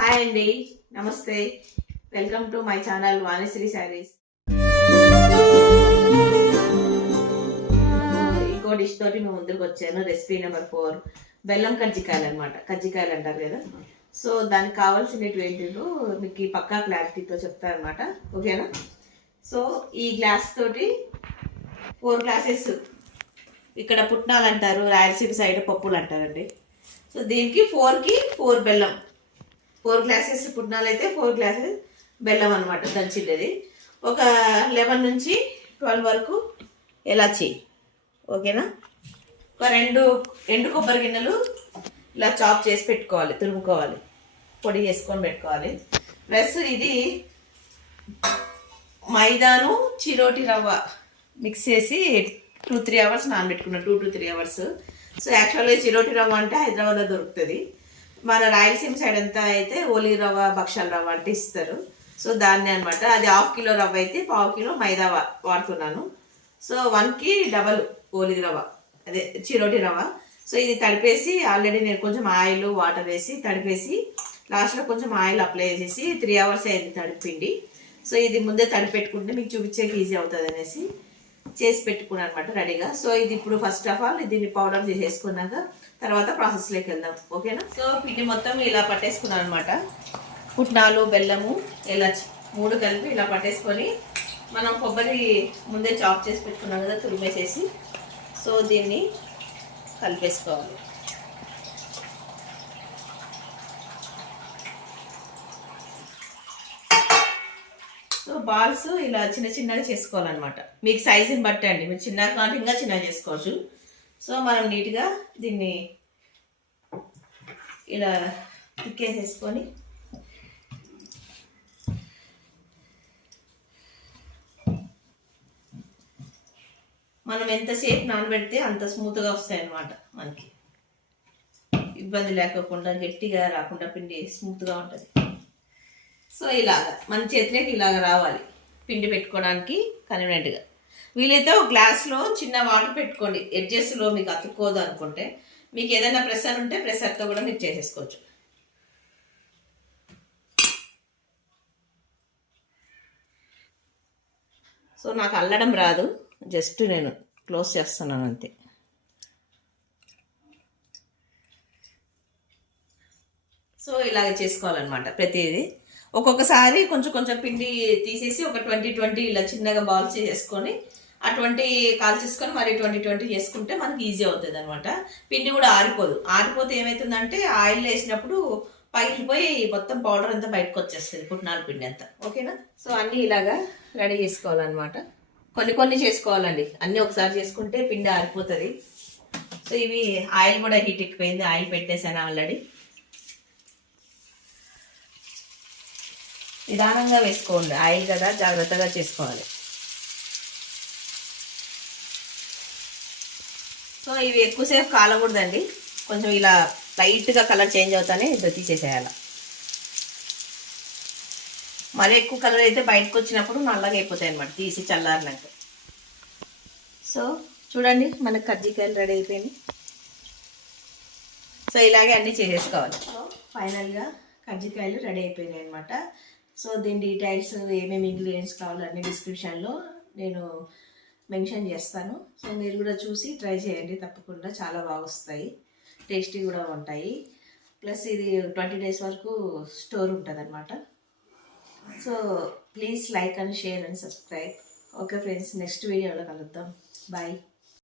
Hi అండి, నమస్తే. Welcome to my channel Vanisri saris. ఇంకో డిష్ తోటి మేము ముందుకు వచ్చాను. రెసిపీ నెంబర్ 4 బెల్లం కజ్జికాయలు అనమాట. కజ్జికాయలు అంటారు కదా. సో దానికి కావాల్సినవి ఏంటిదో మీకు ఈ పక్కా క్లారిటీతో చెప్తాను అనమాట. ఓకేనా? సో ఈ గ్లాస్ తోటి 4 గ్లాసెస్, ఇక్కడ పుట్నాలు అంటారు, రాయలసీమ సైడ్ పప్పులు అంటారండి. సో దీనికి 4కి 4 బెల్లం, 4 గ్లాసెస్ పుట్నాలు అయితే 4 గ్లాసెస్ బెల్లం అనమాట దంచిండేది. ఒక 11 నుంచి 12 వరకు ఎలాచి. ఓకేనా? ఒక 2 ఎండు కొబ్బరి గిన్నెలు ఇలా చాప్ చేసి పెట్టుకోవాలి, తురుముకోవాలి, పొడి చేసుకొని పెట్టుకోవాలి. ప్లస్ ఇది మైదాను చిరోటి రవ్వ మిక్స్ చేసి 2-3 అవర్స్ నానబెట్టుకున్నాను. 2 to 3 hours. సో యాక్చువల్గా చిరోటి రవ్వ అంటే హైదరాబాద్లో దొరుకుతుంది. మన రాయలసీమ సైడ్ అంతా అయితే ఓలి రవ్వ, భక్షాల రవ్వ అంటే ఇస్తారు. సో దాన్ని అనమాట. అది 1/2 కిలో రవ్వ అయితే 1/2 కిలో మైదా వాడుతున్నాను. సో 1కి డబల్ ఓలి రవ్వ, అదే చిరోటి రవ్వ. సో ఇది తడిపేసి ఆల్రెడీ నేను కొంచెం ఆయిల్ వాటర్ వేసి తడిపేసి లాస్ట్లో కొంచెం ఆయిల్ అప్లై చేసి 3 అవర్స్ అయింది తడిపిండి. సో ఇది ముందే తడిపెట్టుకుంటే మీకు చూపించేకి ఈజీ అవుతుంది అనేసి చేసి పెట్టుకున్నాను అనమాట రెడీగా. సో ఇది ఇప్పుడు ఫస్ట్ ఆఫ్ ఆల్ దీన్ని పౌడర్ చేసేసుకున్నాక తర్వాత ప్రాసెస్లోకి వెళ్దాం. ఓకేనా? సో పిండి మొత్తం ఇలా పట్టేసుకున్నాను అనమాట. పుట్నాలు, బెల్లము, ఎలాచి 3 కలిపి ఇలా పట్టేసుకొని మనం కొబ్బరి ముందే చాప్ చేసి పెట్టుకున్నాం కదా, తురిమేసేసి సో దీన్ని కలిపేసుకోవాలి. సో బాల్స్ ఇలా చిన్న చిన్నగా చేసుకోవాలన్నమాట. మీకు సైజుని బట్టి అండి, మీరు చిన్నగా కాదు ఇంకా చిన్నగా చేసుకోవచ్చు. సో మనం నీట్గా దీన్ని ఇలా తిక్కేసేసుకొని మనం ఎంతసేపు నానబెడితే అంత స్మూత్గా వస్తాయి అన్నమాట. మనకి ఇబ్బంది లేకుండా, గట్టిగా రాకుండా పిండి స్మూత్గా ఉంటుంది. సో ఇలాగా మన చేతిలోకి ఇలాగ రావాలి పిండి పెట్టుకోవడానికి కన్వీనియంట్గా. వీలైతే ఒక గ్లాస్లో చిన్న వాటర్ పెట్టుకోండి. ఎడ్జెస్లో మీకు అతుక్కోదు అనుకుంటే, మీకు ఏదైనా ప్రెషర్ ఉంటే ప్రెషర్తో కూడా మీరు చేసేసుకోవచ్చు. సో నాకు అల్లడం రాదు, జస్ట్ నేను క్లోజ్ చేస్తున్నాను అంతే. సో ఇలాగ చేసుకోవాలన్నమాట ప్రతిదీ. ఒక్కొక్కసారి కొంచెం కొంచెం పిండి తీసేసి ఒక 20-20 ఇలా చిన్నగా బాల్స్ చేసుకొని ఆ 20 కాల్చేసుకొని మరి 20-20 చేసుకుంటే మనకి ఈజీ అవుతుంది అనమాట. పిండి కూడా ఆరిపోదు. ఆరిపోతే ఏమవుతుందంటే ఆయిల్ వేసినప్పుడు పగిలిపోయి మొత్తం పౌడర్ అంతా బయటకు వచ్చేస్తుంది, పుట్నాల పిండి అంతా. ఓకేనా? సో అన్నీ ఇలాగా రెడీ చేసుకోవాలన్నమాట. కొన్ని చేసుకోవాలండి, అన్నీ ఒకసారి చేసుకుంటే పిండి ఆరిపోతుంది. సో ఇవి ఆయిల్ కూడా హీట్ ఎక్కిపోయింది, ఆయిల్ పెట్టేశాను ఆల్రెడీ. నిదానంగా వేసుకోండి, ఆయిల్ కదా, జాగ్రత్తగా చేసుకోవాలి. సో ఇవి ఎక్కువసేపు కాలకూడదండి, కొంచెం ఇలా లైట్గా కలర్ చేంజ్ అవుతానే ఇద్దరు తీసేసేయాలి. మరీ ఎక్కువ కలర్ అయితే బయటకు వచ్చినప్పుడు నల్లగా అయిపోతాయి అన్నమాట, తీసి చల్లారినాక. సో చూడండి, మనకు కజ్జికాయలు రెడీ అయిపోయింది. సో ఇలాగే అన్నీ చేసేసుకోవాలి. సో ఫైనల్గా కజ్జికాయలు రెడీ అయిపోయినాయి అనమాట. సో దీని డీటెయిల్స్, ఏమేమి ఇంగ్రీడియంట్స్ కావాలో అన్ని డిస్క్రిప్షన్లో నేను మెన్షన్ చేస్తాను. సో మీరు కూడా చూసి ట్రై చేయండి తప్పకుండా, చాలా బాగా వస్తాయి, టేస్టీ కూడా ఉంటాయి. ప్లస్ ఇది 20 days వరకు స్టోర్ ఉంటుంది అనమాట. So please like and share and subscribe. Okay friends, next వీడియోలో కలుద్దాం. బాయ్.